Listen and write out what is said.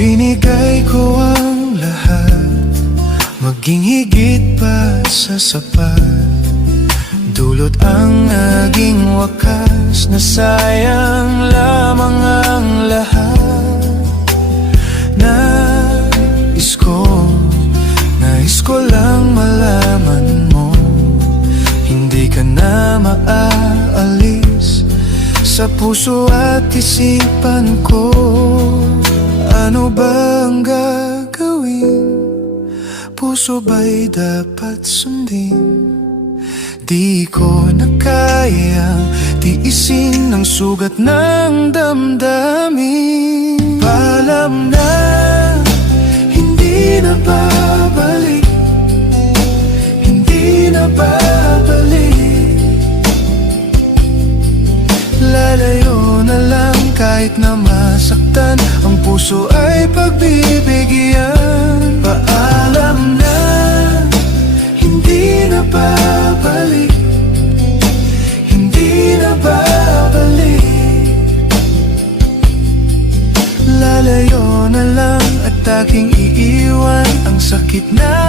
Binigay ko ang lahat, maging higit pa sa sapat. Dulot ang naging wakas, na sayang lamang ang lahat. Nais ko lang malaman mo, hindi ka na maaalis sa puso at isipan ko. Ano ba ang gagawin? Puso ba'y dapat sundin? Di ko na kayang tiisin ang sugat ng damdamin. Paalam na, hindi na babalik, hindi na babalik. Lalayo na lang kahit na masaktan, ang puso ay pagbibigyan. Paalam na, hindi na babalik, hindi na babalik. Lalayo na lang at aking iiwan ang sakit na